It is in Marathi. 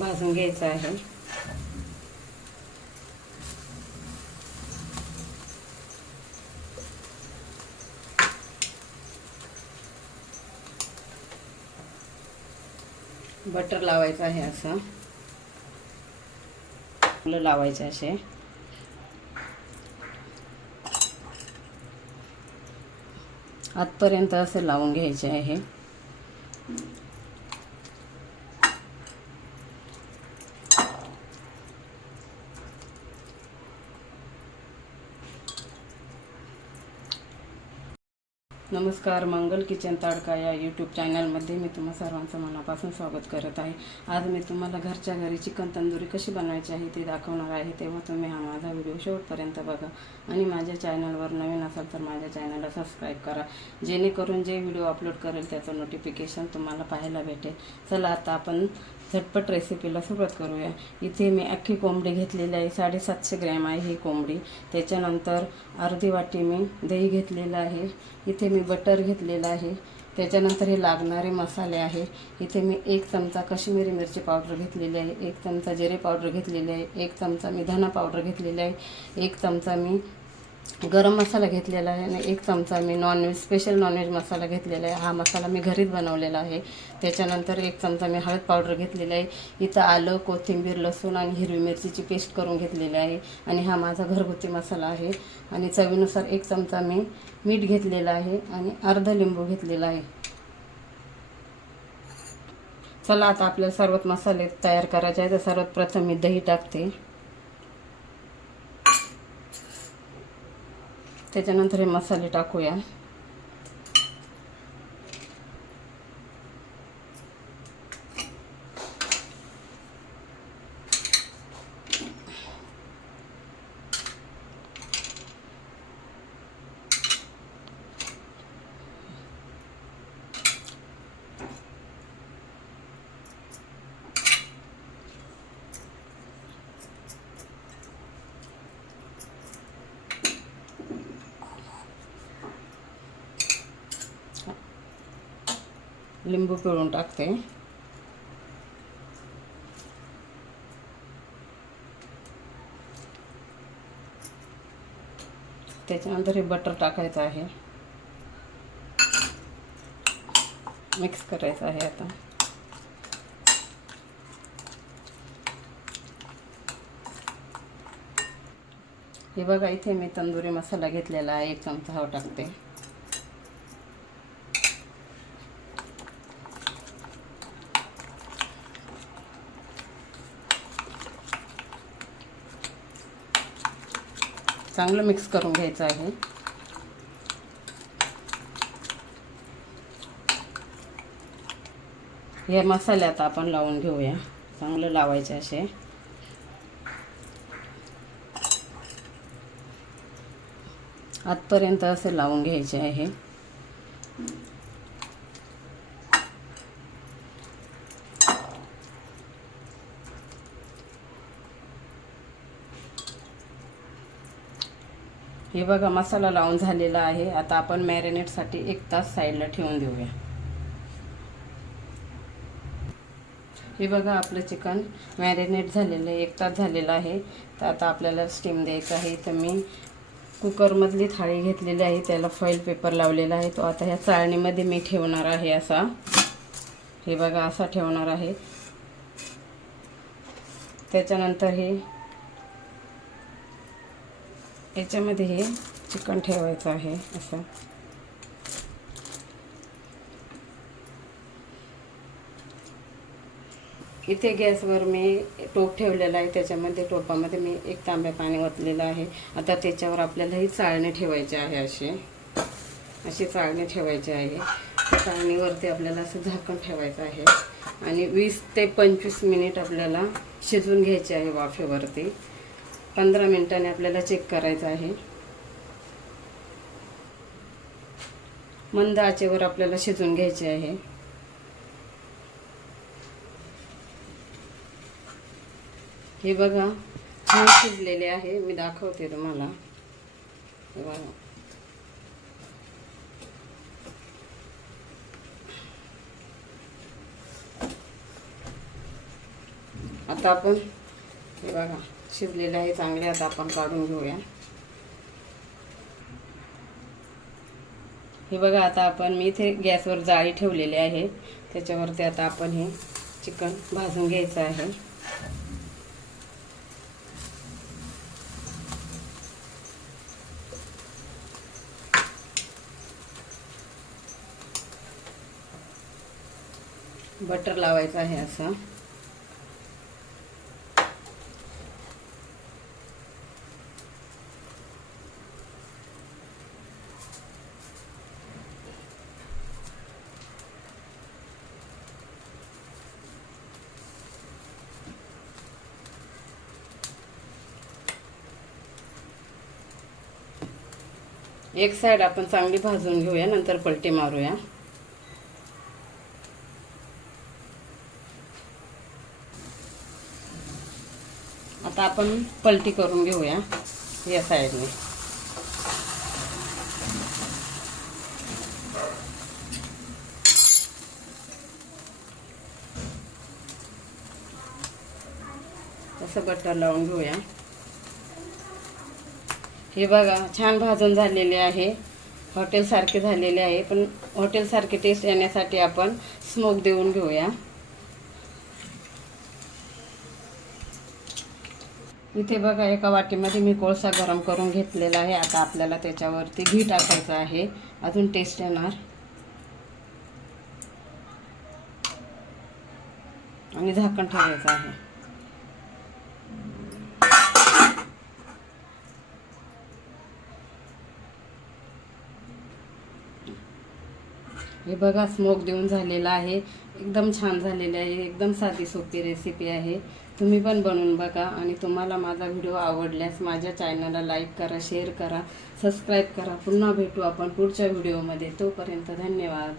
भाजून घ्यायचं आहे. बटर लावायचं आहे असं. फुलं लावायचे असे. आतपर्यंत असे लावून घ्यायचे आहे. नमस्कार मंगल किचन ताडका या यूट्यूब चॅनलमध्ये मी तुम्हा सर्वांचं मनापासून स्वागत करत आहे. आज मी तुम्हाला घरच्या घरी चिकन तंदुरी कशी बनवायची आहे ते दाखवणार आहे. तेव्हा तुम्ही हा माझा व्हिडिओ शेवटपर्यंत बघा. आणि माझ्या चॅनलवर नवीन असाल तर माझ्या चॅनलला सबस्क्राईब करा. जेणेकरून जे व्हिडिओ अपलोड करेल त्याचं नोटिफिकेशन तुम्हाला पाहायला भेटेल. चला आता आपण झटपट रेसिपीला सुरुवात करूया. इथे मी अख्खी कोंबडी घेतलेली आहे. साडेसातशे ग्रॅम आहे ही कोंबडी. त्याच्यानंतर अर्धी वाटी मी दही घेतलेलं आहे. इथे मी बटर घेतलेलं आहे. त्याच्यानंतर हे लागणारे मसाले आहे. इथे मी एक चमचा कश्मीरी मिरची पावडर घेतलेली आहे. एक चमचा जिरे पावडर घेतलेली आहे. एक चमचा मी धना पावडर घेतलेली आहे. एक चमचा मी गरम मसाला घेतलेला आहे आणि एक चमचा मी non veg special non veg masala घेतलेला आहे. हा मसाला मी घरीच बनवलेला आहे. त्याच्यानंतर एक चमचा मी हळद पावडर घेतलेला आहे. इथं आलं कोथिंबीर लसूण आणि हिरवी मिरचीची पेस्ट करून घेतलेली आहे आणि हा माझा घरगुती मसाला आहे. आणि चवीनुसार एक चमचा मी मीठ घेतलेलं आहे आणि अर्धा लिंबू घेतलेला आहे. चला आता आपल्याला सर्वात मसाले तयार करायचे आहे तर सर्वात प्रथम मी दही टाकते. त्याच्यानंतर हे मसाले टाकूया. लिंबू पिळून टाकते. त्याच्यानंतर हे बटर टाकायचं आहे. मिक्स करायचं आहे आता. हे बघा इथे मी तंदुरी मसाला घेतलेला आहे. एक चमचा हा टाकते. चांगलं मिक्स करून घ्यायचं आहे. हे मसाले आता आपण लावून घेऊया. चांगलं लावायचे असे. आतपर्यंत असे लावून घ्यायचे आहे. हे बघा मसाला लावून झालेला आहे. आता आपण मॅरिनेटसाठी एक तास साईडला ठेवून देऊया. हे बघा आपलं चिकन मॅरिनेट झालेलं आहे. एक तास झालेलं आहे. तर आता आपल्याला स्टीम द्यायचं आहे. तर मी कुकरमधली थाळी घेतलेली आहे. त्याला फॉईल पेपर लावलेला आहे. तो आता ह्या चाळणीमध्ये मी ठेवणार आहे असा. हे बघा असा ठेवणार आहे. त्याच्यानंतर हे याच्यामध्ये हे चिकन ठेवायचं आहे असं. इथे गॅसवर मी टोप ठेवलेला आहे. त्याच्यामध्ये टोपामध्ये मी एक तांब्या पाणी ओतलेलं आहे. आता त्याच्यावर आपल्याला ही चाळणी ठेवायची आहे अशी. अशी चाळणी ठेवायची आहे. चाळणीवरती आपल्याला असं झाकण ठेवायचं आहे. आणि वीस ते पंचवीस मिनिट आपल्याला शिजवून घ्यायचे आहे वाफेवरती. पंधरा मिनटाने आपल्याला चेक करायचं आहे. मंद आचेवर आपल्याला शिजवून घ्यायचे आहे. हे बघा छान शिजलेले आहे. मी दाखवते तुम्हाला. हे बघा. आता आपण हे बघा. शिजलेले आहे चांगले आता आपण काढून घेऊया. हे बघा आता आपण मी इथे गॅसवर जाळी ठेवलेली आहे. त्याच्यावरती आता आपण हे चिकन भाजून घ्यायचं आहे. बटर लावायचं आहे असं. एक साईड आपण चांगली भाजून घेऊया नंतर पलटी मारूया. आता आपण पलटी करून घेऊया या साईडने. तसं बटर लावून घेऊया. हे बघा छान भाजून झालेले आहे. हॉटेलसारखे झालेले आहे पण हॉटेलसारखे टेस्ट येण्यासाठी आपण स्मोक देऊन घेऊया. इथे बघा एका वाटीमध्ये मी कोळसा गरम करून घेतलेला आहे. आता आपल्याला त्याच्यावरती घी टाकायचं आहे. अजून टेस्ट येणार. आणि झाकण ठेवायचं आहे. हे बघा स्मोक देऊन झालेला आहे. एकदम छान झालेले आहे. एकदम साधी सोपी रेसिपी आहे. तुम्ही पण बनवून बघा आणि तुम्हाला माझा व्हिडिओ आवडल्यास माझ्या चॅनलला लाईक करा शेअर करा सबस्क्राईब करा. पुन्हा भेटू आपण पुढच्या व्हिडिओमध्ये तोपर्यंत धन्यवाद.